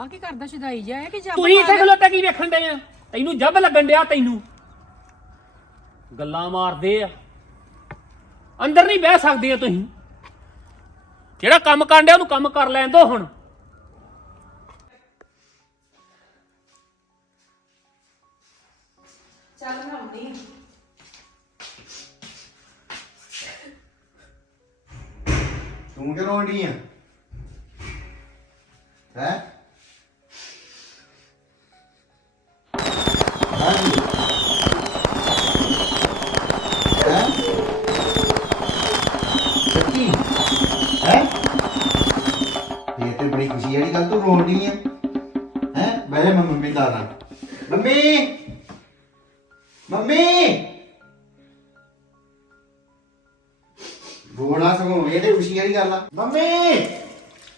ਆ ਕੀ ਕਰਦਾ ਸ਼ਦਾਈ ਜਾ ਕਿ ਜੱਬ ਤੂੰ ਇੱਥੇ ਖਲੋਟਾ ਕੀ ਵੇਖਣ ਦੇ ਆ ਤੈਨੂੰ ਜੱਬ ਲੱਗਣ ਦਿਆ ਤੈਨੂੰ ਗੱਲਾਂ ਮਾਰਦੇ ਆ ਅੰਦਰ ਨਹੀਂ ਬਹਿ ਸਕਦੇ ਆ ਤੁਸੀਂ ਜਿਹੜਾ ਕੰਮ ਕਰਨ ਦਿਆ ਉਹਨੂੰ ਕੰਮ ਕਰ ਲੈਣ ਦੋ ਹੁਣ ਚੱਲ ਨਾਉਂਦੀ ਤੂੰ ਕਿਉਂ ਰੋਂਦੀ ਆ ਹੈ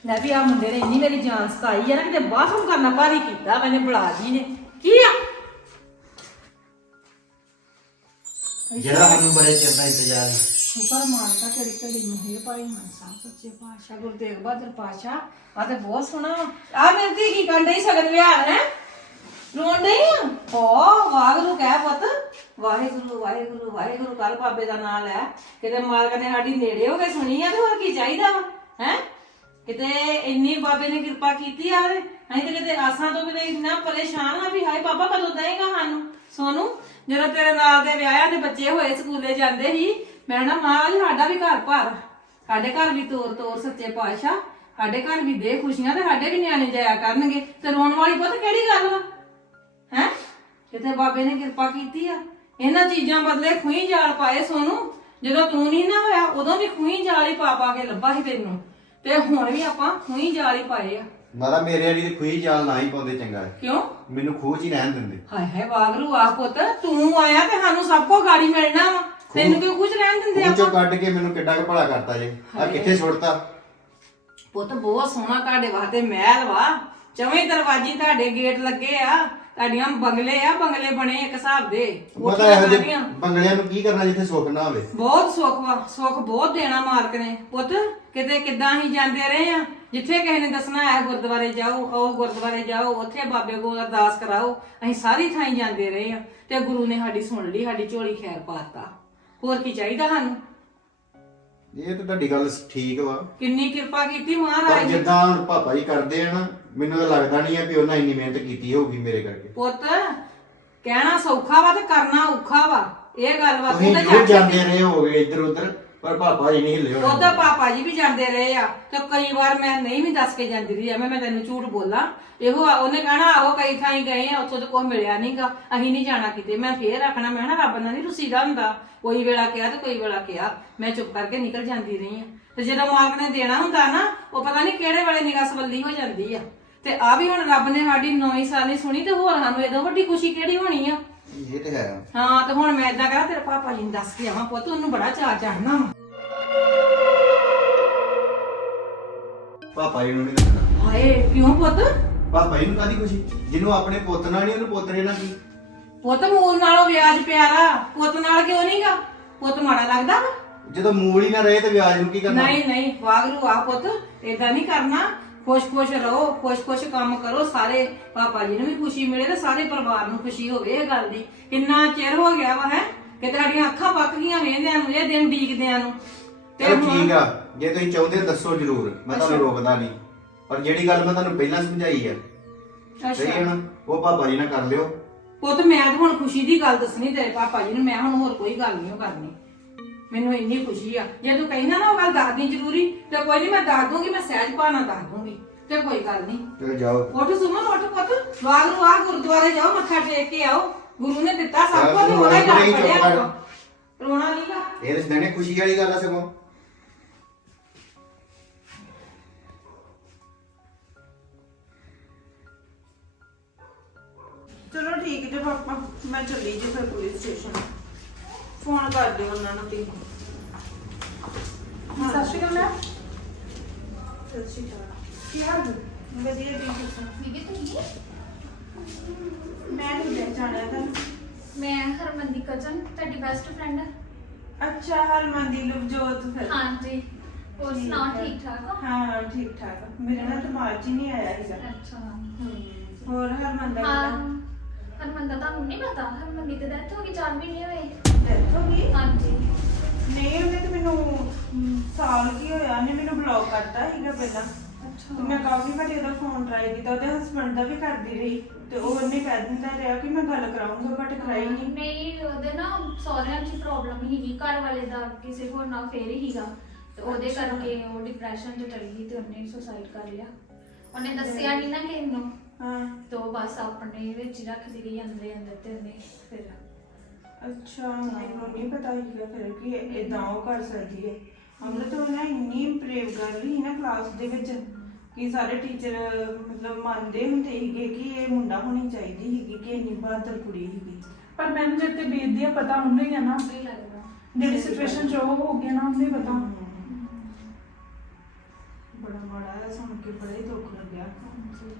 ਮੈਂ ਵੀ ਆ ਮੁੰਡੇ ਨੇ ਇੰਨੀ ਮੇਰੀ ਜਾਨ ਸਤਾਈ ਆ ਨਾ ਕਿਤੇ ਬਾਥਰੂਮ ਕਰਨਾ ਪਾਰੀ ਕੀਤਾ ਮੈਨੇ ਬੁਲਾ ਜੀ ਨੇ ਕੀ ਆ ਜਿਹੜਾ ਮੈਨੂੰ ਬੜੇ ਚਿਰ ਦਾ ਇੰਤਜ਼ਾਰ ਸੀ ਸੁਪਰ ਮਾਨਤਾ ਤੇਰੀ ਕਲੀ ਮਹੀ ਪਾਈ ਮਨ ਸਾਹ ਸੱਚੇ ਪਾਸ਼ਾ ਗੁਰਦੇਵ ਬਾਦਰ ਪਾਸ਼ਾ ਆ ਤੇ ਬਹੁਤ ਸੋਣਾ ਆ ਮਿਲਦੀ ਕੀ ਕੰਡ ਨਹੀਂ ਸਕਦ ਵਿਆਹ ਹੈ ਰੋਣ ਨਹੀਂ ਆ ਉਹ ਨੂੰ ਕਹਿ ਪਤ ਵਾਹਿਗੁਰੂ ਵਾਹਿਗੁਰੂ ਵਾਹਿਗੁਰੂ ਕਾਲ ਭਾਬੇ ਦਾ ਨਾਮ ਲੈ ਕਿਤੇ ਮਾਲਕ ਨੇ ਸਾਡੀ ਨੇੜੇ ਹੋ ਗਏ ਸੁਣੀ ਆ ਤੇ ਹੋਰ ਕੀ ਚਾਹੀਦਾ ਹੈ ਕਿਤੇ ਇੰਨੀ ਬਾਬੇ ਨੇ ਕਿਰਪਾ ਕੀਤੀ ਆਰੇ ਅਸੀਂ ਤੇ ਕਿਤੇ ਆਸਾਂ ਤੋਂ ਵੀ ਨਹੀਂ ਇੰਨਾ ਪਰੇਸ਼ਾਨ ਆ ਵੀ ਹਾਏ ਬਾਬਾ ਕਦੋਂ ਦੇਂਗਾ ਸਾਨੂੰ ਸੋਨੂੰ ਜਦੋਂ ਤੇਰੇ ਨਾਲ ਦੇ ਵਿਆਹਾਂ ਦੇ ਬੱਚੇ ਹੋਏ ਸਕੂਲੇ ਜਾਂਦੇ ਸੀ ਮੈਂ ਨਾ ਮਾਂ ਵੀ ਸਾਡਾ ਵੀ ਘਰ ਭਰ ਸਾਡੇ ਘਰ ਵੀ ਤੋਰ ਤੋਰ ਸੱਚੇ ਪਾਸ਼ਾ ਸਾਡੇ ਘਰ ਵੀ ਦੇ ਖੁਸ਼ੀਆਂ ਤੇ ਸਾਡੇ ਵੀ ਨਿਆਣੇ ਜਾਇਆ ਕਰਨਗੇ ਤੇ ਰੋਣ ਵਾਲੀ ਪੁੱਤ ਕਿਹੜੀ ਗੱਲ ਆ ਹੈ ਕਿਤੇ ਬਾਬੇ ਨੇ ਕਿਰਪਾ ਕੀਤੀ ਆ ਇਹਨਾਂ ਚੀਜ਼ਾਂ ਬਦਲੇ ਖੂਹੀ ਜਾਲ ਪਾਏ ਸੋਨੂੰ ਜਦੋਂ ਤੂੰ ਨਹੀਂ ਨਾ ਹੋਇਆ ਉਦੋਂ ਵੀ ਖੂਹੀ ਜਾਲ ਹੀ ਪਾ ਪਾ ਕੇ ਲੱਭਾ ਸੀ ਤੈਨੂੰ ਤੇ ਹੁਣ ਵੀ ਆਪਾਂ ਖੂਹੀ ਜਾਲ ਹੀ ਪਾਏ ਆ ਮਾਰਾ ਮੇਰੇ ਵਾਲੀ ਦੀ ਖੂਹੀ ਜਾਲ ਨਾ ਹੀ ਪਾਉਂਦੇ ਚੰਗਾ ਕਿਉਂ ਮੈਨੂੰ ਖੂਹ ਚ ਹੀ ਰਹਿਣ ਦਿੰਦੇ ਹਾਏ ਹਾਏ ਵਾਗਰੂ ਆ ਪੁੱਤ ਤੂੰ ਆਇਆ ਤੇ ਸਾਨੂੰ ਸਭ ਕੋ ਗਾੜੀ ਮਿਲਣਾ ਵਾ ਤੈਨੂੰ ਕਿਉਂ ਕੁਝ ਰਹਿਣ ਦਿੰਦੇ ਆਪਾਂ ਚੋ ਕੱਢ ਕੇ ਮੈਨੂੰ ਕਿੱਡਾ ਕੁ ਭਲਾ ਕਰਤਾ ਜੇ ਆ ਕਿੱਥੇ ਛੁੱਟਤਾ ਪੁੱਤ ਬਹੁਤ ਸੋਹਣਾ ਤੁਹਾਡੇ ਵਾਸਤੇ ਮਹਿਲ ਵਾ ਚਵੇਂ ਦਰਵਾਜ਼ੇ ਤੁਹਾਡੇ ਗੇਟ ਲੱਗੇ ਆ ਤੁਹਾਡੀਆਂ ਬੰਗਲੇ ਆ ਬੰਗਲੇ ਬਣੇ ਇੱਕ ਹਿਸਾਬ ਦੇ ਬੰਗਲਿਆਂ ਨੂੰ ਕੀ ਕਰਨਾ ਜਿੱਥੇ ਸੁੱਖ ਨਾ ਹੋਵੇ ਬਹੁਤ ਸੁੱਖ ਵਾ ਸੁੱਖ ਬਹੁਤ ਦੇਣਾ ਮਾਰਕ ਨੇ ਪੁੱਤ ਕਿਤੇ ਕਿਦਾਂ ਹੀ ਜਾਂਦੇ ਰਹੇ ਆ ਜਿੱਥੇ ਕਿਸੇ ਨੇ ਦੱਸਣਾ ਹੈ ਗੁਰਦੁਆਰੇ ਜਾਓ ਉਹ ਗੁਰਦੁਆਰੇ ਜਾਓ ਉੱਥੇ ਬਾਬੇ ਕੋਲ ਅਰਦਾਸ ਕਰਾਓ ਅਸੀਂ ਸਾਰੀ ਥਾਈ ਜਾਂਦੇ ਰਹੇ ਆ ਤੇ ਗੁਰੂ ਨੇ ਸਾਡੀ ਸੁਣ ਲਈ ਸਾਡੀ ਝੋਲੀ ਖੈਰ ਪਾਤਾ ਹੋਰ ਕੀ ਚਾਹੀਦਾ ਸਾਨੂੰ ਇਹ ਤਾਂ ਤੁਹਾਡੀ ਗੱਲ ਠੀਕ ਵਾ ਕਿੰਨੀ ਕਿਰਪਾ ਕੀਤੀ ਮਹਾਰਾਜ ਜੀ ਜਿੱਦਾਂ ਪਾਪਾ ਜੀ ਕਰਦੇ ਆ ਨਾ ਮੈਨੂੰ ਤਾਂ ਲੱਗਦਾ ਨਹੀਂ ਆ ਕਿ ਉਹਨਾਂ ਇੰਨੀ ਮਿਹਨਤ ਕੀਤੀ ਹੋਊਗੀ ਮੇਰੇ ਕਰਕੇ ਪੁੱਤ ਕਹਿਣਾ ਸੌਖਾ ਵਾ ਤੇ ਕਰਨਾ ਔਖਾ ਵਾ ਇਹ ਗੱਲ ਵਾ ਤੁਸੀਂ ਤਾਂ ਜਾਂਦੇ ਰਹੇ ਹੋਗੇ ਇੱਧਰ ਉੱਧਰ ਪਰ ਪਾਪਾ ਜੀ ਨਹੀਂ ਹਿੱਲੇ ਉਹ ਤਾਂ ਪਾਪਾ ਜੀ ਵੀ ਜਾਂਦੇ ਰਹੇ ਆ ਤੇ ਕਈ ਵਾਰ ਮੈਂ ਨਹੀਂ ਵੀ ਦੱਸ ਕੇ ਜਾਂਦੀ ਰਹੀ ਮੈਂ ਮੈਂ ਤੈਨੂੰ ਝੂਠ ਬੋਲਾਂ ਇਹੋ ਉਹਨੇ ਕਹਣਾ ਆਹੋ ਕਈ ਥਾਈ ਗਏ ਆ ਉੱਥੋਂ ਤਾਂ ਕੋਈ ਮਿਲਿਆ ਨਹੀਂਗਾ ਅਸੀਂ ਨਹੀਂ ਜਾਣਾ ਕਿਤੇ ਮੈਂ ਫੇਰ ਰੱਖਣਾ ਮੈਂ ਨਾ ਰੱਬ ਨਾਲ ਨਹੀਂ ਰੁਸੀਦਾ ਹੁੰਦਾ ਕੋਈ ਵੇਲਾ ਕਿਹਾ ਤੇ ਕੋਈ ਵੇਲਾ ਕਿਹਾ ਮੈਂ ਚੁੱਪ ਕਰਕੇ ਨਿਕਲ ਜਾਂਦੀ ਰਹੀ ਆ ਤੇ ਜਦੋਂ ਮਾਲਕ ਨੇ ਦੇਣਾ ਹੁੰਦਾ ਨਾ ਉਹ ਪਤਾ ਨਹੀਂ ਕਿਹੜੇ ਵਾਲੇ ਨਿਗਾਸ ਬੱਲੀ ਹੋ ਜਾਂਦੀ ਆ ਤੇ ਆ ਵੀ ਹੁਣ ਰੱਬ ਨੇ ਸਾਡੀ ਨੌਈ ਸਾਲੀ ਸੁਣੀ ਤੇ ਹੋਰ ਸਾਨੂੰ ਇਹਦਾ ਵੱਡੀ ਖੁਸ਼ੀ ਕਿਹੜੀ ਹੋਣੀ ਆ ਹਾਂ ਤੇ ਹੁਣ ਮੈਂ ਇਦਾਂ ਕਰਾਂ ਤੇਰੇ ਪਾਪਾ ਨੂੰ ਦੱਸ ਕੇ ਆਵਾਂ ਪੁੱਤ ਉਹਨੂੰ ਬੜਾ ਚਾਅ ਚੜਨਾ ਪਾਪਾ ਜੀ ਨੂੰ ਨਹੀਂ ਦੱਸਣਾ ਹਾਏ ਕਿਉਂ ਪੁੱਤ ਪਾਪਾ ਜੀ ਨੂੰ ਕਾਦੀ ਖੁਸ਼ੀ ਜਿਹਨੂੰ ਆਪਣੇ ਪੁੱਤ ਨਾਲ ਨਹੀਂ ਉਹਨੂੰ ਪੁੱਤਰੇ ਨਾਲ ਕੀ ਪੁੱਤ ਮੂਲ ਨਾਲੋਂ ਵਿਆਜ ਪਿਆਰਾ ਪੁੱਤ ਨਾਲ ਕਿਉਂ ਨਹੀਂਗਾ ਪੁੱਤ ਮਾੜਾ ਲੱਗਦਾ ਜਦੋਂ ਮੂਲ ਹੀ ਨਾ ਰਹੇ ਤੇ ਵਿਆਜ ਨੂੰ ਕੀ ਕਰਨਾ ਨਹੀਂ ਨਹੀਂ ਵਾਗਲੂ ਆ ਪੁੱਤ ਇਦਾਂ ਨਹੀਂ ਕਰਨਾ ਖੁਸ਼ ਖੁਸ਼ ਰਹੋ ਖੁਸ਼ ਖੁਸ਼ ਕੰਮ ਕਰੋ ਸਾਰੇ ਪਾਪਾ ਜੀ ਨੂੰ ਵੀ ਖੁਸ਼ੀ ਮਿਲੇ ਤੇ ਸਾਰੇ ਪਰਿਵਾਰ ਨੂੰ ਖੁਸ਼ੀ ਹੋਵੇ ਇਹ ਗੱਲ ਦੀ ਕਿੰਨਾ ਚਿਰ ਹੋ ਗਿਆ ਵਾ ਹੈ ਕਿ ਤੁਹਾਡੀਆਂ ਅੱਖਾਂ ਪੱਕ ਗਈਆਂ ਵੇਂਦਿਆਂ ਨੂੰ ਇਹ ਦਿਨ ਡੀਕਦਿਆਂ ਨੂੰ ਤੇ ਠੀਕ ਆ ਜੇ ਤੁਸੀਂ ਚਾਹੁੰਦੇ ਦੱਸੋ ਜ਼ਰੂਰ ਮੈਂ ਤੁਹਾਨੂੰ ਰੋਕਦਾ ਨਹੀਂ ਪਰ ਜਿਹੜੀ ਗੱਲ ਮੈਂ ਤੁਹਾਨੂੰ ਪਹਿਲਾਂ ਸਮਝਾਈ ਹੈ ਅੱਛਾ ਉਹ ਪਾਪਾ ਜੀ ਨਾਲ ਕਰ ਲਿਓ ਪੁੱਤ ਮੈਂ ਤਾਂ ਹੁਣ ਖੁਸ਼ੀ ਦੀ ਗੱਲ ਦੱਸਣੀ ਤੇਰੇ ਪਾਪਾ ਜੀ ਨੂੰ ਮੈਂ ਹੁਣ ਹੋਰ ਕੋਈ ਗੱਲ ਨਹੀਂ ਕਰਨੀ ਮੈਨੂੰ ਇੰਨੀ ਖੁਸ਼ੀ ਆ ਜੇ ਤੂੰ ਕਹਿਣਾ ਨਾ ਉਹ ਗੱਲ ਦੱਸ ਦੇ ਜ਼ਰੂਰੀ ਤੇ ਕੋਈ ਨਹੀਂ ਮੈਂ ਦੱਸ ਦੂੰਗੀ ਮੈਂ ਸਹਿਜ ਪਾਣਾ ਦੱਸ ਦੂੰਗੀ ਤੇ ਕੋਈ ਗੱਲ ਨਹੀਂ ਤੇ ਜਾਓ ਉੱਠ ਸੁਮਨ ਉੱਠ ਪੁੱਤ ਸਵਾਗ ਨੂੰ ਆ ਗੁਰਦੁਆਰੇ ਜਾਓ ਮੱਥਾ ਟੇਕ ਕੇ ਆਓ ਗੁਰੂ ਨੇ ਦਿੱਤਾ ਸਭ ਕੁਝ ਉਹਦਾ ਹੀ ਕਰ ਰਿਹਾ ਰੋਣਾ ਨਹੀਂਗਾ ਇਹ ਤਾਂ ਨੇ ਖੁਸ਼ੀ ਵਾਲੀ ਗੱਲ ਆ ਸਗੋਂ ਚਲੋ ਠੀਕ ਜੇ ਪਾਪਾ ਮੈਂ ਚੱਲੀ ਜੇ ਫਿਰ ਪੁਲਿਸ ਸਟੇਸ਼ਨ ਫੋਨ ਕਰ ਦੇ ਉਹਨਾਂ ਨੂੰ ਪਿੰਕ ਸਤਿ ਸ਼੍ਰੀ ਅਕਾਲ ਮੈਂ ਕੀ ਹਾਲ ਹੈ ਮੈਂ ਵਧੀਆ ਜੀ ਸਤਿ ਸ਼੍ਰੀ ਮੈਂ ਨਹੀਂ ਬੈਠ ਜਾਣਾ ਤਾਂ ਮੈਂ ਹਰਮਨ ਦੀ ਕਜ਼ਨ ਤੁਹਾਡੀ ਬੈਸਟ ਫਰੈਂਡ ਹੈ ਅੱਛਾ ਹਰਮਨ ਦੀ ਲਵਜੋਤ ਹਾਂ ਜੀ ਹੋਰ ਸੁਣਾ ਠੀਕ ਠਾਕ ਹਾਂ ਹਾਂ ਠੀਕ ਠਾਕ ਮੇਰੇ ਨਾਲ ਤਾਂ ਮਾਰਚ ਹੀ ਨਹੀਂ ਆਇਆ ਸੀਗਾ ਅੱਛਾ ਹੋਰ ਹਰਮਨ ਦਾ ਪਰ ਤਾਂ ਤੁਹਾਨੂੰ ਨਹੀਂ ਪਤਾ ਹਰ ਮੰਦੀ ਤੇ ਡੈਥ ਹੋ ਗਈ ਜਾਨ ਵੀ ਨਹੀਂ ਹੋਈ ਡੈਥ ਹੋ ਗਈ ਹਾਂਜੀ ਨਹੀਂ ਉਹਨੇ ਤਾਂ ਮੈਨੂੰ ਸਾਲ ਕੀ ਹੋਇਆ ਨਹੀਂ ਮੈਨੂੰ ਬਲੌਕ ਕਰਤਾ ਸੀਗਾ ਪਹਿਲਾਂ ਅੱਛਾ ਮੈਂ ਕਾਫੀ ਵਾਰੀ ਉਹਦਾ ਫੋਨ ਟਰਾਈ ਕੀਤਾ ਉਹਦੇ ਹਸਬੰਦ ਦਾ ਵੀ ਕਰਦੀ ਰਹੀ ਤੇ ਉਹ ਉਹਨੇ ਕਹਿ ਦਿੰਦਾ ਰਿਹਾ ਕਿ ਮੈਂ ਗੱਲ ਕਰਾਉਂਗਾ ਬਟ ਕਰਾਈ ਨਹੀਂ ਨਹੀਂ ਉਹਦੇ ਨਾ ਸਾਰਿਆਂ ਚ ਪ੍ਰੋਬਲਮ ਹੀ ਹੀਗੀ ਘਰ ਵਾਲੇ ਦਾ ਕਿਸੇ ਹੋਰ ਨਾਲ ਫੇਰ ਹੀਗਾ ਤੇ ਉਹਦੇ ਕਰਕੇ ਉਹ ਡਿਪਰੈਸ਼ਨ ਚ ਚੜ ਗਈ ਤੇ ਉਹਨੇ ਸੁਸਾਇਡ ਕਰ ਲਿਆ ਉਹਨੇ ਦੱਸਿਆ ਨਹੀਂ ਨਾ ਕਿ ਇਹਨੂੰ ਤੋ ਬਸ ਆਪਣੇ ਵਿੱਚ ਰੱਖ ਦੀ ਰਹੀ ਅੰਦਰੇ ਅੰਦਰ ਤੇ ਨਹੀਂ ਫਿਰ ਅੱਛਾ ਮੈਨੂੰ ਨਹੀਂ ਪਤਾ ਹੀ ਗਿਆ ਫਿਰ ਕਿ ਇਦਾਂ ਉਹ ਕਰ ਸਕਦੀ ਹੈ ਹਮਨੇ ਤਾਂ ਉਹਨਾਂ ਇੰਨੀ ਪ੍ਰੇਮ ਕਰ ਲਈ ਨਾ ਕਲਾਸ ਦੇ ਵਿੱਚ ਕਿ ਸਾਰੇ ਟੀਚਰ ਮਤਲਬ ਮੰਨਦੇ ਹੁੰਦੇ ਸੀਗੇ ਕਿ ਇਹ ਮੁੰਡਾ ਹੋਣੀ ਚਾਹੀਦੀ ਹੀਗੀ ਕਿ ਇੰਨੀ ਬਹਾਦਰ ਕੁੜੀ ਹੀਗੀ ਪਰ ਮੈਨੂੰ ਜਦ ਤੇ ਬੀਤਦੀ ਆ ਪਤਾ ਹੁੰਦਾ ਹੀ ਆ ਨਾ ਵੀ ਲੱਗਦਾ ਜਿਹੜੀ ਸਿਚੁਏਸ਼ਨ ਚ ਉਹ ਹੋ ਗਿਆ ਨਾ ਉਹਨੇ ਪਤਾ ਬੜਾ ਬੜਾ ਹੈ ਸੁਣ ਕੇ ਬੜੇ ਹੀ ਦੁੱਖ ਲੱਗਿਆ ਹਾਂਜੀ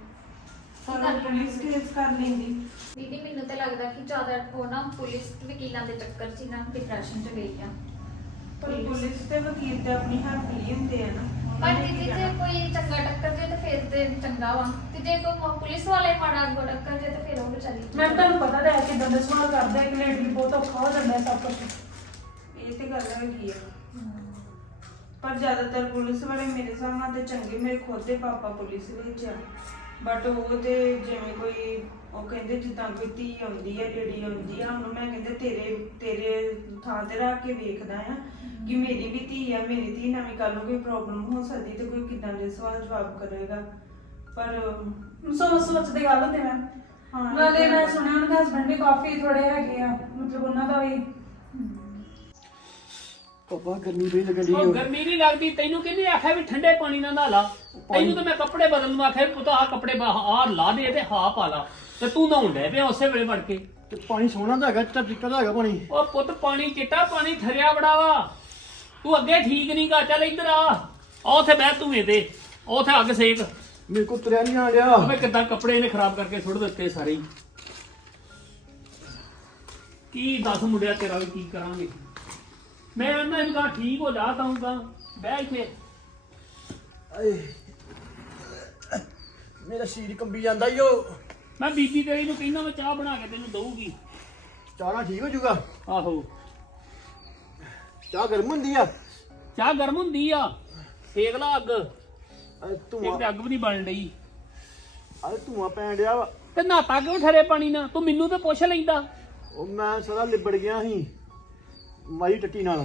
ਸਾਰਾ ਪੁਲਿਸ ਕੇਸ ਕਰ ਲੈਂਦੀ ਦੀਦੀ ਮੈਨੂੰ ਤਾਂ ਲੱਗਦਾ ਕਿ ਜ਼ਿਆਦਾ ਉਹ ਨਾ ਪੁਲਿਸ ਵਕੀਲਾਂ ਦੇ ਚੱਕਰ ਚ ਨਾ ਡਿਪਰੈਸ਼ਨ ਚ ਗਈ ਆ ਪਰ ਪੁਲਿਸ ਤੇ ਵਕੀਲ ਤੇ ਆਪਣੀ ਹਰ ਕਲੀਮ ਹੁੰਦੇ ਆ ਨਾ ਪਰ ਦੀਦੀ ਜੇ ਕੋਈ ਚੰਗਾ ਟੱਕਰ ਜੇ ਤਾਂ ਫਿਰ ਤੇ ਚੰਗਾ ਵਾ ਤੇ ਜੇ ਕੋਈ ਪੁਲਿਸ ਵਾਲੇ ਪਾੜਾ ਗੋ ਟੱਕਰ ਜੇ ਤਾਂ ਫਿਰ ਉਹ ਚੱਲੀ ਮੈਂ ਤੁਹਾਨੂੰ ਪਤਾ ਹੈ ਕਿ ਦੰਦ ਸੁਣਾ ਕਰਦਾ ਇੱਕ ਲੇਡੀ ਬਹੁਤ ਔਖਾ ਹੋ ਜਾਂਦਾ ਸਭ ਕੁਝ ਇਹ ਤੇ ਗੱਲ ਹੈ ਕੀ ਆ ਪਰ ਜ਼ਿਆਦਾਤਰ ਪੁਲਿਸ ਵਾਲੇ ਮੇਰੇ ਸਾਹਮਣੇ ਚੰਗੇ ਮੇਰੇ ਖੋਦੇ ਪਾਪਾ ਪੁਲਿਸ ਵਿੱਚ ਆ ਬਟ ਉਹ ਤੇ ਜਿਵੇਂ ਕੋਈ ਉਹ ਕਹਿੰਦੇ ਜਿੱਦਾਂ ਕੋਈ ਧੀ ਆਉਂਦੀ ਹੈ ਜਿਹੜੀ ਆਉਂਦੀ ਆ ਉਹਨੂੰ ਮੈਂ ਕਹਿੰਦੇ ਤੇਰੇ ਤੇਰੇ ਥਾਂ ਤੇ ਰੱਖ ਕੇ ਵੇਖਦਾ ਆ ਕਿ ਮੇਰੀ ਵੀ ਧੀ ਆ ਮੇਰੀ ਧੀ ਨਾਲ ਵੀ ਕੱਲ ਨੂੰ ਕੋਈ ਪ੍ਰੋਬਲਮ ਹੋ ਸਕਦੀ ਤੇ ਕੋਈ ਕਿਦਾਂ ਦੇ ਸਵਾਲ ਜਵਾਬ ਕਰੇਗਾ ਪਰ ਸੋ ਸੋਚਦੇ ਗੱਲ ਹੁੰਦੇ ਮੈਂ ਹਾਂ ਨਾਲੇ ਮੈਂ ਸੁਣਿਆ ਉਹਨਾਂ ਦਾ ਹਸਬੰਦ ਵੀ ਕਾਫੀ ਥੋੜੇ ਹੈਗੇ ਆ ਮਤਲਬ ਉਹਨਾਂ ਦਾ ਵੀ ਬਾਬਾ ਗਰਮੀ ਨਹੀਂ ਲੱਗਦੀ ਉਹ ਗਰਮੀ ਨਹੀਂ ਲੱਗਦੀ ਤੈਨੂੰ ਕਿਹਨੇ ਆਖਿਆ ਵੀ ਠੰਡੇ ਪਾਣੀ ਨਾਲ ਨਹਾਲਾ ਤੈਨੂੰ ਤਾਂ ਮੈਂ ਕੱਪੜੇ ਬਦਲ ਨੂੰ ਆਖਿਆ ਪੁੱਤ ਆ ਕੱਪੜੇ ਬਾਹਰ ਲਾ ਦੇ ਤੇ ਹਾ ਪਾ ਲਾ ਤੇ ਤੂੰ ਨਹਾਉਣ ਦੇ ਪਿਆ ਉਸੇ ਵੇਲੇ ਵੜ ਕੇ ਤੇ ਪਾਣੀ ਸੋਹਣਾ ਦਾ ਹੈਗਾ ਚਿੱਟਾ ਚਿੱਟਾ ਦਾ ਹੈਗਾ ਪਾਣੀ ਉਹ ਪੁੱਤ ਪਾਣੀ ਚਿੱਟਾ ਪਾਣੀ ਥਰਿਆ ਬੜਾ ਤੂੰ ਅੱਗੇ ਠੀਕ ਨਹੀਂ ਕਰ ਚੱਲ ਇੱਧਰ ਆ ਉਥੇ ਬਹਿ ਤੂੰ ਇਹਦੇ ਉਥੇ ਅੱਗ ਸੇਕ ਮੇਰੇ ਕੋ ਤਰਿਆ ਨਹੀਂ ਆ ਗਿਆ ਮੈਂ ਕਿੱਦਾਂ ਕੱਪੜੇ ਇਹਨੇ ਖਰਾਬ ਕਰਕੇ ਛੁੱਟ ਦਿੱਤੇ ਸਾਰੇ ਕੀ ਦੱਸ ਮੁੰਡਿਆ ਤੇਰਾ ਵੀ ਕੀ ਕਰਾਂਗੇ ਮੈਂ ਆਂਦਾ ਇਹ ਤਾਂ ਠੀਕ ਹੋ ਜਾ ਤਾਂ ਤਾਂ ਬਹਿ ਇੱਥੇ ਮੇਰਾ ਸ਼ੀਰ ਕੰਬੀ ਜਾਂਦਾ ਈ ਉਹ ਮੈਂ ਬੀਬੀ ਤੇਰੀ ਨੂੰ ਕਹਿੰਦਾ ਮੈਂ ਚਾਹ ਬਣਾ ਕੇ ਤੈਨੂੰ ਦਊਗੀ ਚਾਹਣਾ ਠੀਕ ਹੋ ਜੂਗਾ ਆਹੋ ਚਾਹ ਗਰਮ ਹੁੰਦੀ ਆ ਚਾਹ ਗਰਮ ਹੁੰਦੀ ਆ ਫੇਕ ਲਾ ਅੱਗ ਤੂੰ ਇੱਕ ਤੇ ਅੱਗ ਵੀ ਨਹੀਂ ਬਣ ਰਹੀ ਆ ਤੂੰ ਆ ਪੈਂਡਿਆ ਰਿਹਾ ਵਾ ਤੇ ਨਾਤਾ ਕਿਉਂ ਠਰੇ ਪਾਣੀ ਨਾ ਤੂੰ ਮੈਨੂੰ ਤੇ ਪੁੱਛ ਲੈਂਦਾ ਉਹ ਮੈਂ ਸਦਾ ਲਿਬੜ ਗਿਆ ਸੀ ਮਾਈ ਟੱਟੀ ਨਾਲ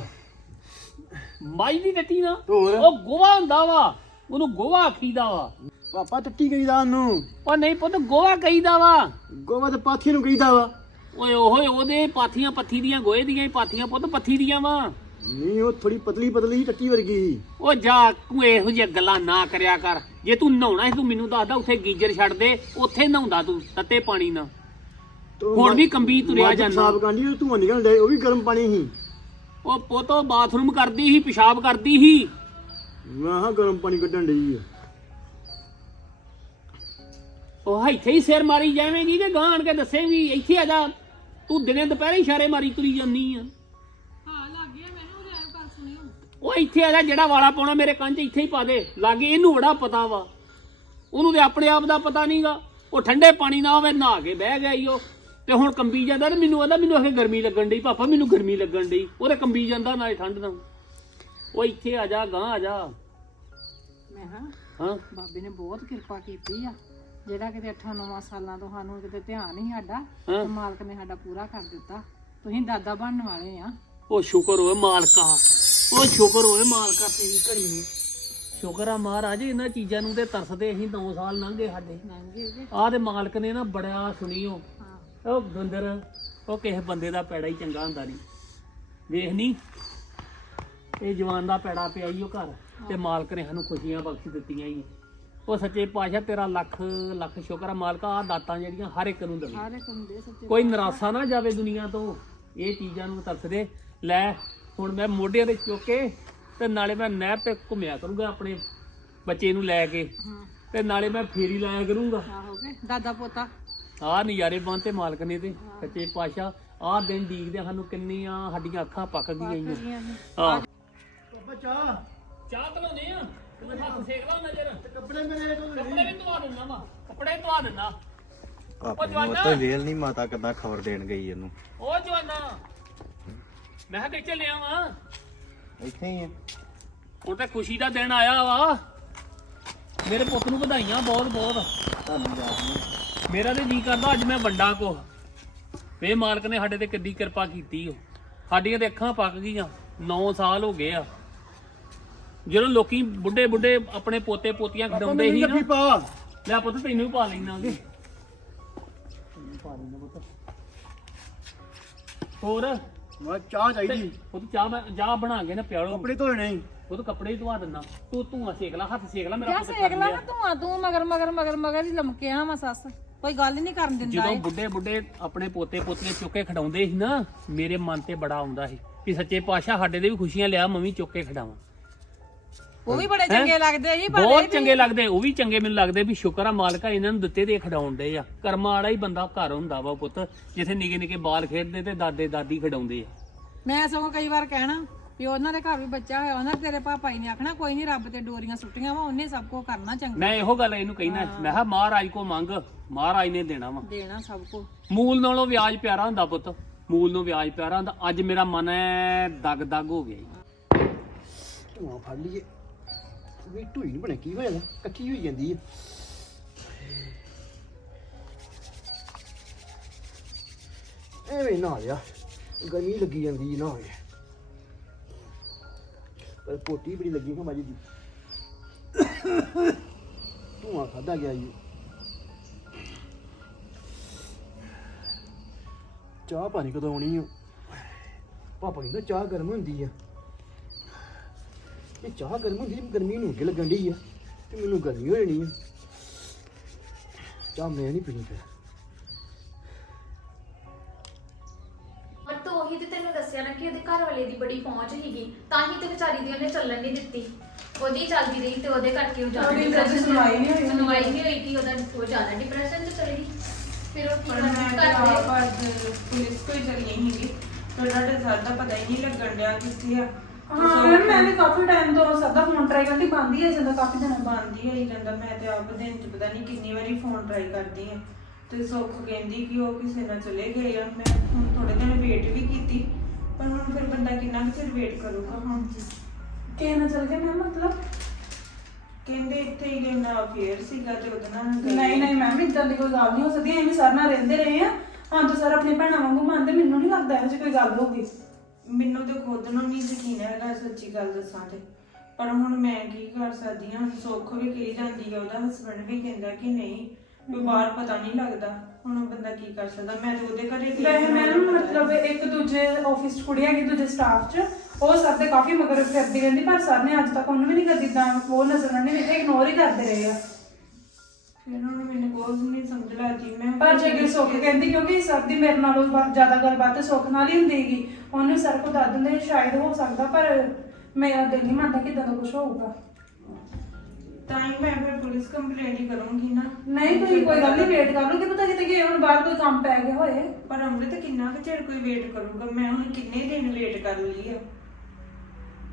ਮਾਈ ਦੀ ਟੱਟੀ ਨਾਲ ਉਹ ਗੋਵਾ ਹੁੰਦਾ ਵਾ ਉਹਨੂੰ ਗੋਵਾ ਖੀਦਾ ਵਾ ਪਾਪਾ ਟੱਟੀ ਕਹੀਦਾ ਉਹਨੂੰ ਪਰ ਨਹੀਂ ਪੁੱਤ ਗੋਵਾ ਕਹੀਦਾ ਵਾ ਗੋਵਾ ਤੇ ਪਾਥੀ ਨੂੰ ਕਹੀਦਾ ਵਾ ਓਏ ਓਏ ਉਹਦੇ ਪਾਥੀਆਂ ਪੱਥੀ ਦੀਆਂ ਗੋਏ ਦੀਆਂ ਪਾਥੀਆਂ ਪੁੱਤ ਪੱਥੀ ਦੀਆਂ ਵਾ ਨਹੀਂ ਉਹ ਥੋੜੀ ਪਤਲੀ ਪਤਲੀ ਟੱਟੀ ਵਰਗੀ ਸੀ ਉਹ ਜਾ ਕੋਈ ਇਹੋ ਜਿਹੀ ਗੱਲਾਂ ਨਾ ਕਰਿਆ ਕਰ ਜੇ ਤੂੰ ਨਹਾਉਣਾ ਤੂੰ ਮੈਨੂੰ ਦੱਸਦਾ ਉਥੇ ਗੀਜਰ ਛੱਡ ਦੇ ਉਥੇ ਨਹਾਉਂਦਾ ਤੂੰ ਤੱਤੇ ਪਾਣੀ ਨਾਲ ਹੋਰ ਵੀ ਕੰਬੀ ਤੁਰਿਆ ਜਾਂਦਾ ਸਾਬ ਗਾਂਢੀ ਤੂੰ ਨਿਕਲਦੇ ਉਹ ਵੀ ਗਰਮ ਪਾਣੀ ਸੀ ਉਹ ਪੋਤੋ ਬਾਥਰੂਮ ਕਰਦੀ ਸੀ ਪਿਸ਼ਾਬ ਕਰਦੀ ਸੀ ਮੈਂ ਹਾਂ ਗਰਮ ਪਾਣੀ ਕੱਢਣ ਢਈ ਆ ਉਹ ਇੱਥੇ ਹੀ ਸਿਰ ਮਾਰੀ ਜਾਵੇਂਗੀ ਕਿ ਗਾਣ ਕੇ ਦੱਸੇਂਗੀ ਇੱਥੇ ਆ ਜਾ ਤੂੰ ਦਿਨੇ ਦੁਪਹਿਰੇ ਇਸ਼ਾਰੇ ਮਾਰੀ ਤੁਰੀ ਜਾਂਦੀ ਆ ਉਹ ਇੱਥੇ ਆ ਜਾ ਜਿਹੜਾ ਵਾਲਾ ਪਾਉਣਾ ਮੇਰੇ ਕੰਨ 'ਚ ਇੱਥੇ ਹੀ ਪਾ ਦੇ ਲੱਗੇ ਇਹਨੂੰ ਬੜਾ ਪਤਾ ਵਾ ਉਹਨੂੰ ਦੇ ਆਪਣੇ ਆਪ ਦਾ ਪਤਾ ਨਹੀਂਗਾ ਉਹ ਠੰਡੇ ਪਾਣੀ ਨਾਲ ਹੋਵੇ ਨਹਾ ਕੇ ਬਹਿ ਗਈ ਉਹ ਤੇ ਹੁਣ ਕੰਬੀ ਜਾਂਦਾ ਨਾ ਮੈਨੂੰ ਕਹਿੰਦਾ ਮੈਨੂੰ ਅਖੇ ਗਰਮੀ ਲੱਗਣ ਦੀ ਪਾਪਾ ਮੈਨੂੰ ਗਰਮੀ ਲੱਗਣ ਦੀ ਉਹਦਾ ਕੰਬੀ ਜਾਂਦਾ ਨਾਲੇ ਠੰਡ ਨਾਲ ਉਹ ਇੱਥੇ ਆ ਜਾ ਗਾਂ ਆ ਜਾ ਮੈਂ ਹਾਂ ਹਾਂ ਬਾਬੇ ਨੇ ਬਹੁਤ ਕਿਰਪਾ ਕੀਤੀ ਆ ਜਿਹੜਾ ਕਿਤੇ 8-9 ਸਾਲਾਂ ਤੋਂ ਸਾਨੂੰ ਕਿਤੇ ਧਿਆਨ ਨਹੀਂ ਸਾਡਾ ਮਾਲਕ ਨੇ ਸਾਡਾ ਪੂਰਾ ਕਰ ਦਿੱਤਾ ਤੁਸੀਂ ਦਾਦਾ ਬਣਨ ਵਾਲੇ ਆ ਉਹ ਸ਼ੁਕਰ ਹੋਵੇ ਮਾਲਕਾ ਉਹ ਸ਼ੁਕਰ ਹੋਵੇ ਮਾਲਕਾ ਤੇਰੀ ਘੜੀ ਸ਼ੁਕਰ ਆ ਮਹਾਰਾਜ ਇਹਨਾਂ ਚੀਜ਼ਾਂ ਨੂੰ ਤੇ ਤਰਸਦੇ ਅਸੀਂ 9 ਸਾਲ ਲੰਘੇ ਸਾਡੇ ਆ ਤੇ ਮਾਲਕ ਨੇ ਨਾ ਬੜਿਆ ਸੁਣੀਓ ਉਹ ਬੰਦਰ ਉਹ ਕਿਸੇ ਬੰਦੇ ਦਾ ਪੈੜਾ ਹੀ ਚੰਗਾ ਹੁੰਦਾ ਨਹੀਂ ਵੇਖ ਨਹੀਂ ਇਹ ਜਵਾਨ ਦਾ ਪੈੜਾ ਪਿਆ ਹੀ ਉਹ ਘਰ ਤੇ ਮਾਲਕ ਨੇ ਸਾਨੂੰ ਖੁਸ਼ੀਆਂ ਬਖਸ਼ ਦਿੱਤੀਆਂ ਹੀ ਉਹ ਸੱਚੇ ਪਾਸ਼ਾ ਤੇਰਾ ਲੱਖ ਲੱਖ ਸ਼ੁਕਰ ਆ ਮਾਲਕਾ ਆ ਦਾਤਾਂ ਜਿਹੜੀਆਂ ਹਰ ਇੱਕ ਨੂੰ ਦਿੰਦੇ ਹਰ ਇੱਕ ਨੂੰ ਦੇ ਸੱਚੇ ਕੋਈ ਨਰਾਸਾ ਨਾ ਜਾਵੇ ਦੁਨੀਆ ਤੋਂ ਇਹ ਚੀਜ਼ਾਂ ਨੂੰ ਤਰਸਦੇ ਲੈ ਹੁਣ ਮੈਂ ਮੋਢਿਆਂ ਦੇ ਚੁੱਕ ਕੇ ਤੇ ਨਾਲੇ ਮੈਂ ਨਹਿਰ ਤੇ ਘੁੰਮਿਆ ਕਰੂੰਗਾ ਆਪਣੇ ਬੱਚੇ ਨੂੰ ਲੈ ਕੇ ਤੇ ਨਾਲੇ ਮੈਂ ਫੇਰੀ ਲਾਇਆ ਕਰੂੰਗਾ ਆਹੋ ਦਾਦਾ ਪੋਤਾ ਆ ਨਿਆਰੇ ਬੰਨ ਤੇ ਮਾਲਕ ਨੇ ਤੇ ਸੱਚੇ ਪਾਸ਼ਾ ਆ ਦਿਨ ਦੀਖਦੇ ਸਾਨੂੰ ਕਿੰਨੀ ਆ ਸਾਡੀਆਂ ਅੱਖਾਂ ਪੱਕ ਗਈਆਂ ਆ ਆ ਬੱਚਾ ਚਾਹ ਚਾਹ ਤਲਾਉਂਦੇ ਆ ਤੇ ਹੱਥ ਕੱਪੜੇ ਕੱਪੜੇ ਕੱਪੜੇ ਮੇਰੇ ਵੀ ਮਾ ਉਹ ਉਹ ਉਹ ਜਵਾਨਾ ਜਵਾਨਾ ਵੇਲ ਨਹੀਂ ਮਾਤਾ ਕਿਦਾਂ ਖਬਰ ਦੇਣ ਗਈ ਇਹਨੂੰ ਮੈਂ ਕਿੱਥੇ ਇੱਥੇ ਹੀ ਆ ਖੁਸ਼ੀ ਦਾ ਦਿਨ ਆਇਆ ਵਾ ਮੇਰੇ ਪੁੱਤ ਨੂੰ ਵਧਾਈਆਂ ਬਹੁਤ ਬਹੁਤ ਧੰਨਵਾਦ ਮੇਰਾ ਤੇ ਜੀ ਕਰਦਾ ਅੱਜ ਮੈਂ ਵੱਡਾ ਕੋ ਵੇ ਮਾਲਕ ਨੇ ਸਾਡੇ ਤੇ ਕਿੰਨੀ ਕਿਰਪਾ ਕੀਤੀ ਹੋ ਸਾਡੀਆਂ ਤੇ ਅੱਖਾਂ ਪੱਕ ਗਈਆਂ 9 ਸਾਲ ਹੋ ਗਏ ਆ ਜਦੋਂ ਲੋਕੀ ਬੁੱਢੇ ਬੁੱਢੇ ਆਪਣੇ ਪੋਤੇ ਪੋਤੀਆਂ ਖਡਾਉਂਦੇ ਹੀ ਨਾ ਲੈ ਪੁੱਤ ਤੈਨੂੰ ਵੀ ਪਾ ਲੈਣਾ ਪੁੱਤ ਹੋਰ ਮੈਂ ਚਾਹ ਚਾਹੀਦੀ ਪੁੱਤ ਚਾਹ ਮੈਂ ਜਾ ਬਣਾ ਕੇ ਨਾ ਪਿਆਲੋ ਕੱਪੜੇ ਧੋਣੇ ਪੁੱਤ ਕੱਪੜੇ ਹੀ ਧਵਾ ਦਿੰਨਾ ਤੂੰ ਧੂਆ ਸੇਕ ਲੈ ਹੱਥ ਸੇਕ ਲੈ ਮੇਰਾ ਪੁੱਤ ਸੇਕ ਲੈ ਆ ਤੂੰ ਮਗਰ ਮਗਰ ਮਗਰ ਮਗਰ ਹੀ ਲਮਕਿਆ ਮਾ ਸੱਸ ਕੋਈ ਗੱਲ ਨਹੀਂ ਕਰਨ ਦਿੰਦਾ ਜਦੋਂ ਬੁੱਢੇ ਬੁੱਢੇ ਆਪਣੇ ਪੋਤੇ ਪੋਤੀਆਂ ਚੁੱਕ ਕੇ ਖਡਾਉਂਦੇ ਸੀ ਨਾ ਮੇਰੇ ਮਨ ਤੇ ਬੜਾ ਆਉਂਦਾ ਸੀ ਕਿ ਸੱਚੇ ਪਾਸ਼ਾ ਸਾਡੇ ਦੇ ਵੀ ਖੁਸ਼ੀਆਂ ਲਿਆ ਮੰਮੀ ਚੁੱਕ ਕੇ ਖਡਾਵਾਂ ਉਹ ਵੀ ਬੜੇ ਚੰਗੇ ਲੱਗਦੇ ਸੀ ਬਹੁਤ ਚੰਗੇ ਲੱਗਦੇ ਉਹ ਵੀ ਚੰਗੇ ਮੈਨੂੰ ਲੱਗਦੇ ਵੀ ਸ਼ੁਕਰ ਆ ਮਾਲਕਾ ਇਹਨਾਂ ਨੂੰ ਦਿੱਤੇ ਦੇ ਖੜਾਉਂਦੇ ਆ ਕਰਮਾ ਵਾਲਾ ਹੀ ਬੰਦਾ ਘਰ ਹੁੰਦਾ ਵਾ ਪੁੱਤ ਜਿੱਥੇ ਨਿਗੇ ਨਿਗੇ ਬਾਲ ਖੇਡਦੇ ਤੇ ਦਾਦੇ ਦਾਦੀ ਖੜਾਉਂਦੇ ਆ ਮੈਂ ਸਗੋਂ ਕਈ ਵਾਰ ਕਹਿਣਾ ਪਿਓ ਉਹਨਾਂ ਦੇ ਘਰ ਵੀ ਬੱਚਾ ਹੋਇਆ ਉਹਨਾਂ ਤੇਰੇ ਪਾਪਾ ਹੀ ਨੇ ਆਖਣਾ ਕੋਈ ਨਹੀਂ ਰੱਬ ਤੇ ਡੋਰੀਆਂ ਸੁੱਟੀਆਂ ਵਾ ਉਹਨੇ ਸਭ ਕੋ ਕਰਨਾ ਚੰਗਾ ਮੈਂ ਇਹੋ ਗੱਲ ਇਹਨੂੰ ਕਹਿਣਾ ਮੈਂ ਕਿਹਾ ਮਹਾਰਾਜ ਕੋ ਮੰਗ ਮਹਾਰਾਜ ਨੇ ਦੇਣਾ ਵਾ ਦੇਣਾ ਸਭ ਕੋ ਮੂਲ ਨਾਲੋਂ ਵਿਆਜ ਪਿਆਰਾ ਹੁੰਦਾ ਪੁੱਤ ਮੂਲ ਨੂੰ ਵਿਆਜ ਪਿਆਰਾ ਹੁੰਦਾ ਅੱਜ ਮੇਰਾ ਮਨ ਹੈ ਦਗ ਦਗ ਹੋ ਗਿਆ ਧੂਆ ਫੜ ਲਈਏ ਵੀ ਟੁਈ ਨਹੀਂ ਬਣੇ ਕੀ ਹੋਇਆ ਕੱਕੀ ਹੋਈ ਜਾਂਦੀ ਹੈ ਐਵੇਂ ਨਾ ਲਿਆ ਗਰਮੀ ਲੱਗੀ ਜਾਂਦੀ ਨਾ ਹੋਵੇ ਪਰ ਕੋਟੀ ਬੜੀ ਲੱਗੀ ਹੈ ਮਾਜੀ ਦੀ ਤੂੰ ਆ ਖਾਦਾ ਗਿਆ ਜੀ ਚਾਹ ਪਾਣੀ ਕਦੋਂ ਆਉਣੀ ਆ ਪਾਪਾ ਕਹਿੰਦਾ ਚਾਹ ਗਰਮ ਹੁੰਦੀ ਆ ਇਹ ਚਾਹ ਗਰਮ ਹੁੰਦੀ ਗਰਮੀ ਨੂੰ ਅੱਗੇ ਲੱਗਣ ਦੀ ਆ ਤੇ ਮੈਨੂੰ ਗਰਮੀ ਹੋ ਜਾਣੀ ਆ ਚਾਹ ਮੈਂ ਨਹੀਂ ਪੀਂਦਾ ਵਾਲੇ ਦੀ ਬੜੀ ਪਹੁੰਚ ਹੀਗੀ ਤਾਂ ਹੀ ਤੇ ਵਿਚਾਰੀ ਦੀ ਉਹਨੇ ਚੱਲਣ ਨਹੀਂ ਦਿੱਤੀ ਉਹਦੀ ਚੱਲਦੀ ਰਹੀ ਤੇ ਉਹਦੇ ਕਰਕੇ ਉਹ ਜਾਂਦੀ ਡਿਪਰੈਸ਼ਨ ਨਹੀਂ ਸੁਣਾਈ ਨਹੀਂ ਹੋਈ ਸੁਣਾਈ ਨਹੀਂ ਹੋਈ ਕਿ ਉਹਦਾ ਉਹ ਜਾਂਦਾ ਡਿਪਰੈਸ਼ਨ ਚ ਚਲੇ ਗਈ ਫਿਰ ਉਹ ਕਰਦੇ ਪਰ ਪੁਲਿਸ ਕੋਈ ਜਰੀ ਨਹੀਂ ਗਈ ਤੁਹਾਡਾ ਤੇ ਸਾਡਾ ਪਤਾ ਹੀ ਨਹੀਂ ਲੱਗਣ ਡਿਆ ਕੀ ਆ ਹਾਂ ਮੈਂ ਵੀ ਕਾਫੀ ਟਾਈਮ ਤੋਂ ਸਦਾ ਫੋਨ ਟਰਾਈ ਕਰਦੀ ਬੰਦ ਹੀ ਆ ਜਾਂਦਾ ਕਾਫੀ ਦਿਨਾਂ ਦਿਨ ਬੰਦ ਹੀ ਆਈ ਜਾਂਦਾ ਮੈਂ ਤੇ ਆਪ ਦਿਨ ਚ ਪਤਾ ਨਹੀਂ ਕਿੰਨੀ ਵਾਰੀ ਫੋਨ ਟਰਾਈ ਕਰਦੀ ਆ ਤੇ ਸੁੱਖ ਕਹਿੰਦੀ ਕਿ ਉਹ ਕਿਸੇ ਨਾਲ ਚਲੇ ਗਏ ਆ ਮੈਂ ਹੁਣ ਥੋੜੇ ਦਿਨ ਵੇਟ ਵੀ ਕੀਤੀ ਪਰ ਹੁਣ ਫਿਰ ਬੰਦਾ ਕਿੰਨਾ ਚਿਰ ਵੇਟ ਕਰੂਗਾ ਹਾਂ ਜੀ ਕਹਿਣਾ ਚਲ ਗਿਆ ਮੈਂ ਮਤਲਬ ਕਹਿੰਦੇ ਇੱਥੇ ਹੀ ਗਿਆ ਨਾ ਫੇਰ ਸੀਗਾ ਜੋ ਉਹਦਾ ਨਾਲ ਨਹੀਂ ਨਹੀਂ ਮੈਮ ਇਦਾਂ ਦੀ ਕੋਈ ਗੱਲ ਨਹੀਂ ਹੋ ਸਕਦੀ ਐਵੇਂ ਸਰ ਨਾਲ ਰਹਿੰਦੇ ਰਹੇ ਆ ਹਾਂ ਤੇ ਸਰ ਆਪਣੇ ਭੈਣਾਂ ਵਾਂਗੂ ਮੰਨਦੇ ਮੈਨੂੰ ਨਹੀਂ ਲੱਗਦਾ ਇਹੋ ਜਿਹੀ ਕੋਈ ਗੱਲ ਹੋਊਗੀ ਮੈਨੂੰ ਤੇ ਖੁਦ ਨੂੰ ਨਹੀਂ ਯਕੀਨ ਹੈਗਾ ਸੱਚੀ ਗੱਲ ਦੱਸਾਂ ਤੇ ਪਰ ਹੁਣ ਮੈਂ ਕੀ ਕਰ ਸਕਦੀ ਹਾਂ ਸੁੱਖ ਵੀ ਕਹੀ ਜਾਂਦੀ ਹੈ ਉਹਦਾ ਹਸਬੰਦ ਵੀ ਕਹਿੰਦਾ ਕਿ ਨਹੀਂ ਬਿਮਾਰ ਪਤਾ ਨਹੀਂ ਲੱਗਦਾ ਹੁਣ ਬੰਦਾ ਕੀ ਕਰ ਸਕਦਾ ਮੈਂ ਤੇ ਉਹਦੇ ਘਰੇ ਵੀ ਵੈਸੇ ਮੈਨੂੰ ਮਤਲਬ ਇੱਕ ਦੂਜੇ ਆਫਿਸ ਚ ਕੁੜੀਆਂ ਕੀ ਦੂਜੇ ਸਟਾਫ ਚ ਉਹ ਸਭ ਤੇ ਕਾਫੀ ਮਗਰ ਕਰਦੀ ਰਹਿੰਦੀ ਪਰ ਸਭ ਨੇ ਅੱਜ ਤੱਕ ਉਹਨੂੰ ਵੀ ਨਹੀਂ ਕਰਦੀ ਤਾਂ ਉਹ ਨਜ਼ਰ ਨਹੀਂ ਦਿੱਤੇ ਇਗਨੋਰ ਹੀ ਕਰਦੇ ਰਹੇ ਆ ਇਹਨਾਂ ਨੂੰ ਮੈਨੂੰ ਕੋਈ ਨਹੀਂ ਸਮਝ ਜੀ ਮੈਂ ਪਰ ਜੇ ਕਿ ਸੁੱਖ ਕਹਿੰਦੀ ਕਿਉਂਕਿ ਸਭ ਦੀ ਮੇਰੇ ਨਾਲੋਂ ਬਹੁਤ ਜ਼ਿਆਦਾ ਗੱਲਬਾਤ ਤੇ ਨਾਲ ਹੀ ਹੁੰਦੀਗੀ ਉਹਨੂੰ ਸਰ ਕੋ ਦੱਸ ਦਿੰਦੇ ਸ਼ਾਇਦ ਹੋ ਸਕਦਾ ਪਰ ਮੈਂ ਆ ਨਹੀਂ ਮੰਨਦਾ ਕਿ ਦਦਾ ਕੁਝ ਹੋਊਗਾ ਟਾਈਮ ਹੈ ਫਿਰ ਪੁਲਿਸ ਕੰਪਲੇਂਟ ਹੀ ਕਰੂੰਗੀ ਨਾ ਨਹੀਂ ਕੋਈ ਕੋਈ ਗੱਲ ਨਹੀਂ ਵੇਟ ਕਰ ਲਓ ਕਿ ਪਤਾ ਕਿਤੇ ਕੀ ਹੁਣ ਬਾਹਰ ਕੋਈ ਕੰਮ ਪੈ ਗਿਆ ਹੋਏ ਪਰ ਅਮਰਿਤ ਕਿੰਨਾ ਕੁ ਚਿਰ ਕੋਈ ਵੇਟ ਕਰੂਗਾ ਮੈਂ ਹੁਣ ਕਿੰਨੇ ਦਿਨ ਵੇਟ ਕਰ ਲਈ ਆ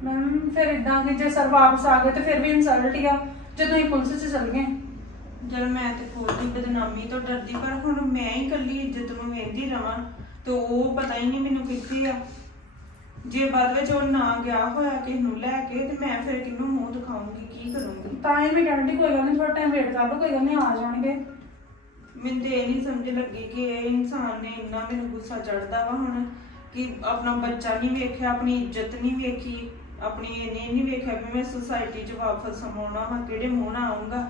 ਮੈਂ ਫਿਰ ਇਦਾਂ ਕਿ ਜੇ ਸਰ ਵਾਪਸ ਆ ਗਏ ਤੇ ਫਿਰ ਵੀ ਇਨਸਲਟ ਹੀ ਆ ਜਦੋਂ ਹੀ ਪੁਲਿਸ ਚ ਚਲ ਗਏ ਜਦ ਮੈਂ ਤੇ ਫੋਨ ਦੀ ਬਦਨਾਮੀ ਤੋਂ ਡਰਦੀ ਪਰ ਹੁਣ ਮੈਂ ਹੀ ਇਕੱਲੀ ਇੱਜ਼ਤ ਨੂੰ ਵੇਂਦੀ ਰਵਾਂ ਤੋ ਉਹ ਪਤਾ ਹੀ ਨਹੀਂ ਮੈਨੂੰ ਕਿੱਥੇ ਆ ਜੇ ਬਾਅਦ ਵਿੱਚ ਉਹ ਨਾ ਗਿਆ ਹੋਇਆ ਕਿ ਨੂੰ ਲੈ ਕੇ ਤੇ ਮੈਂ ਫਿਰ ਕਿਹਨੂੰ ਮੂੰਹ ਦਿਖਾਉਂਗੀ ਕੀ ਕਰੂੰਗੀ ਤਾਂ ਇਹ ਮੈਂ ਕਹਿੰਦੀ ਕੋਈ ਗੱਲ ਨਹੀਂ ਥੋੜਾ ਟਾਈਮ ਵੇਟ ਕਰ ਲਓ ਕੋਈ ਗੱਲ ਨਹੀਂ ਆ ਜਾਣਗੇ ਮੈਨੂੰ ਤੇ ਇਹ ਨਹੀਂ ਸਮਝ ਲੱਗੀ ਕਿ ਇਹ ਇਨਸਾਨ ਨੇ ਇੰਨਾ ਮੈਨੂੰ ਗੁੱਸਾ ਚੜਦਾ ਵਾ ਹੁਣ ਕਿ ਆਪਣਾ ਬੱਚਾ ਨਹੀਂ ਵੇਖਿਆ ਆਪਣੀ ਇੱਜ਼ਤ ਨਹੀਂ ਵੇਖੀ ਆਪਣੀ ਇਹ ਨਹੀਂ ਨਹੀਂ ਵੇਖਿਆ ਕਿ ਮੈਂ ਸੁਸਾਇਟੀ 'ਚ ਵਾਪਸ ਆਉਣਾ ਹਾਂ ਕਿਹੜੇ ਮੂੰਹ ਨਾਲ ਆਉਂਗਾ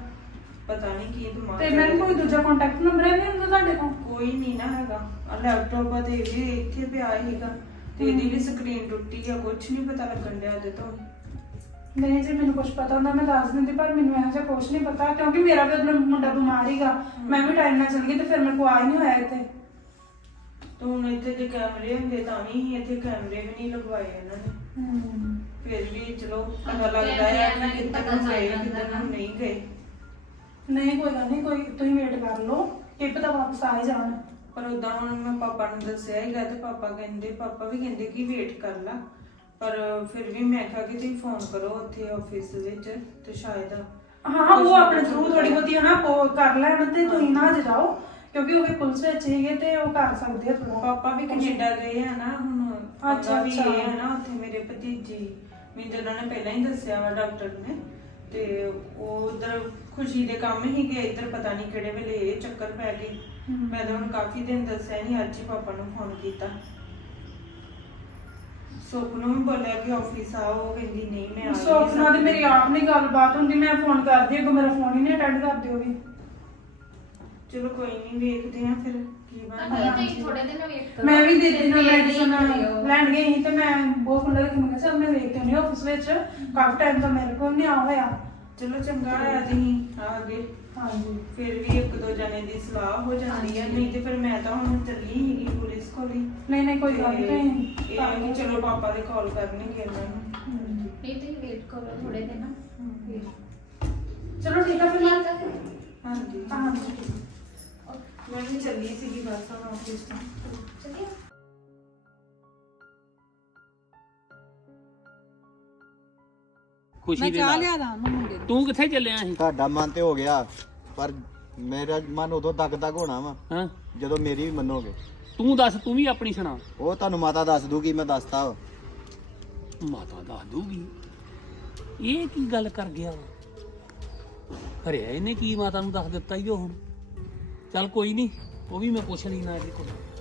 ਪਤਾ ਨਹੀਂ ਕੀ ਦਿਮਾਗ ਤੇ ਮੈਨੂੰ ਕੋਈ ਦੂਜਾ ਕੰਟੈਕਟ ਨੰਬਰ ਨਹੀਂ ਹੁੰਦਾ ਤੁਹਾਡੇ ਕੋਲ ਕੋਈ ਨਹੀਂ ਨਾ ਹੈਗਾ ਲੈਪਟਾਪ ਤੇ ਵੀ ਇੱਥੇ ਪਿਆ ਹੀਗਾ ਤੇ ਇਹਦੀ ਵੀ ਸਕਰੀਨ ਟੁੱਟੀ ਆ ਕੁਝ ਨਹੀਂ ਪਤਾ ਲੱਗਣ ਦਿਆ ਉਹਦੇ ਤੋਂ ਨਹੀਂ ਜੀ ਮੈਨੂੰ ਕੁਝ ਪਤਾ ਹੁੰਦਾ ਮੈਂ ਦੱਸ ਦਿੰਦੀ ਪਰ ਮੈਨੂੰ ਇਹੋ ਜਿਹਾ ਕੁਝ ਨਹੀਂ ਪਤਾ ਕਿਉਂਕਿ ਮੇਰਾ ਵੀ ਆਪਣਾ ਮੁੰਡਾ ਬਿਮਾਰ ਹੀਗਾ ਮੈਂ ਵੀ ਟਾਈਮ ਨਾਲ ਚਲ ਗਈ ਤੇ ਫਿਰ ਮੈਨੂੰ ਆ ਹੀ ਨਹੀਂ ਹੋਇਆ ਇੱਥੇ ਤੂੰ ਇੱਥੇ ਤੇ ਕੈਮਰੇ ਹੁੰਦੇ ਤਾਂ ਵੀ ਇੱਥੇ ਕੈਮਰੇ ਵੀ ਨਹੀਂ ਲਗਵਾਏ ਇਹਨਾਂ ਨੇ ਫਿਰ ਵੀ ਚਲੋ ਅਗਰ ਲੱਗਦਾ ਹੈ ਆਪਣਾ ਕਿੰਨਾ ਚਾਹੀਦਾ ਕਿੰਨਾ ਨਹੀਂ ਗਏ ਨਹੀਂ ਕੋਈ ਨਹੀਂ ਕੋਈ ਤੁਸੀਂ ਵੇਟ ਕਰ ਲਓ ਇੱਕ ਤਾਂ ਵਾਪਸ ਆ ਹੀ ਜਾਣਾ ਪਰ ਉਦਾਂ ਹੁਣ ਮੈਂ ਪਾਪਾ ਨੂੰ ਦੱਸਿਆ ਹੀਗਾ ਤੇ ਪਾਪਾ ਕਹਿੰਦੇ ਪਾਪਾ ਵੀ ਕਹਿੰਦੇ ਕਿ ਵੇਟ ਕਰ ਲੈ ਪਰ ਫਿਰ ਵੀ ਮੈਂ ਕਿਹਾ ਕਿ ਤੁਸੀਂ ਫੋਨ ਕਰੋ ਉੱਥੇ ਆਫਿਸ ਵਿੱਚ ਤੇ ਸ਼ਾਇਦ ਹਾਂ ਉਹ ਆਪਣੇ ਥਰੂ ਥੋੜੀ ਬਤੀ ਹਨਾ ਕਰ ਲੈਣ ਤੇ ਤੁਸੀਂ ਨਾ ਅੱਜ ਜਾਓ ਕਿਉਂਕਿ ਉਹ ਵੀ ਪੁਲਿਸ ਵਿੱਚ ਹੈਗੇ ਤੇ ਉਹ ਕਰ ਸਕਦੇ ਆ ਥੋੜਾ ਪਾਪਾ ਵੀ ਕੈਨੇਡਾ ਗਏ ਆ ਨਾ ਹੁਣ ਅੱਛਾ ਅੱਛਾ ਆ ਨਾ ਉੱਥੇ ਮੇਰੇ ਭਤੀਜੀ ਮੈਂ ਜਦੋਂ ਨੇ ਪਹਿਲਾਂ ਹੀ ਦੱਸਿਆ ਵਾ ਡਾਕਟਰ ਨੇ ਤੇ ਉਹ ਉਧਰ ਖੁਸ਼ੀ ਦੇ ਕੰਮ ਹੀ ਗਏ ਇੱਧਰ ਪਤਾ ਨਹੀਂ ਕਿਹੜੇ ਵੇਲੇ ਇਹ ਚੱਕਰ ਪੈ ਗਈ ਮੈਂ ਤਾਂ ਉਹਨੂੰ ਕਾਫੀ ਦਿਨ ਦੱਸਿਆ ਨਹੀਂ ਅੱਜ ਹੀ ਪਾਪਾ ਨੂੰ ਫੋਨ ਕੀਤਾ ਸੁਪਨਾ ਨੂੰ ਬੋਲਿਆ ਕਿ ਆਫਿਸ ਆਓ ਕਹਿੰਦੀ ਨਹੀਂ ਮੈਂ ਆ ਰਹੀ ਸੁਪਨਾ ਦੀ ਮੇਰੀ ਆਪਣੀ ਗੱਲਬਾਤ ਹੁੰਦੀ ਮੈਂ ਫੋਨ ਕਰਦੀ ਅਗੋ ਮੇਰਾ ਫੋਨ ਹੀ ਨਹੀਂ ਅਟੈਂਡ ਕਰਦੇ ਉਹ ਵੀ ਚਲੋ ਕੋਈ ਨਹੀਂ ਵੇਖਦੇ ਆ ਫਿਰ ਕੀ ਬਣਦਾ ਹੈ ਤੇ ਥੋੜੇ ਦਿਨ ਵੇਖ ਕੇ ਮੈਂ ਵੀ ਦੀਦੀ ਨੂੰ ਮੈਡੀਸਨ ਲੈਣ ਗਈ ਸੀ ਤੇ ਮੈਂ ਬਹੁਤ ਫੋਨ ਲਗਾ ਕੇ ਮੈਂ ਕਿਹਾ ਮੈਂ ਵੇਖ ਕੇ ਨਹੀਂ ਆਫਿਸ ਵਿੱਚ ਕਾਫੀ ਟਾਈਮ ਤੋਂ ਮੇਰੇ ਕੋਲ ਨਹੀਂ ਆਇਆ ਚਲੋ ਚੰਗਾ ਆ ਜੀ ਆ ਗਏ ਹਾਂਜੀ ਫਿਰ ਵੀ ਇੱਕ ਦੋ ਜਣੇ ਦੀ ਸਲਾਹ ਹੋ ਜਾਂਦੀ ਹੈ ਨਹੀਂ ਤੇ ਫਿਰ ਮੈਂ ਤਾਂ ਹੁਣ ਚੱਲੀ ਹੀਗੀ ਪੁਲਿਸ ਕੋਲ ਹੀ ਨਹੀਂ ਨਹੀਂ ਕੋਈ ਗੱਲ ਨਹੀਂ ਤਾਂ ਕਿ ਚਲੋ ਪਾਪਾ ਦੇ ਕਾਲ ਕਰਨੇ ਕਿ ਇਹਨਾਂ ਨੂੰ ਨਹੀਂ ਤੁਸੀਂ ਵੇਟ ਕਰੋ ਥੋੜੇ ਦਿਨ ਚਲੋ ਠੀਕ ਆ ਫਿਰ ਮੈਂ ਤਾਂ ਹਾਂਜੀ ਹਾਂਜੀ ਮੈਂ ਵੀ ਚੱਲੀ ਸੀਗੀ ਬਸ ਆਫਿਸ ਤੋਂ ਚੱਲੀ ਖੁਸ਼ੀ ਦੇ ਨਾਲ ਤੂੰ ਕਿੱਥੇ ਚੱਲਿਆ ਸੀ ਤੁਹਾਡਾ ਮਨ ਤੇ ਹੋ ਗਿਆ ਪਰ ਮੇਰਾ ਮਨ ਉਦੋਂ ਤੱਕ ਤੱਕ ਹੋਣਾ ਵਾ ਹਾਂ ਜਦੋਂ ਮੇਰੀ ਵੀ ਮੰਨੋਗੇ ਤੂੰ ਦੱਸ ਤੂੰ ਵੀ ਆਪਣੀ ਸੁਣਾ ਉਹ ਤੁਹਾਨੂੰ ਮਾਤਾ ਦੱਸ ਦੂਗੀ ਮੈਂ ਦੱਸਦਾ ਮਾਤਾ ਦੱਸ ਦੂਗੀ ਇਹ ਕੀ ਗੱਲ ਕਰ ਗਿਆ ਹਰੇ ਇਹਨੇ ਕੀ ਮਾਤਾ ਨੂੰ ਦੱਸ ਦਿੱਤਾ ਈ ਉਹ ਹੁਣ ਚੱਲ ਕੋਈ ਨਹੀਂ ਉਹ ਵੀ ਮੈਂ ਪੁੱਛ ਲਈ ਨਾ ਇਹਦੇ ਕੋਲ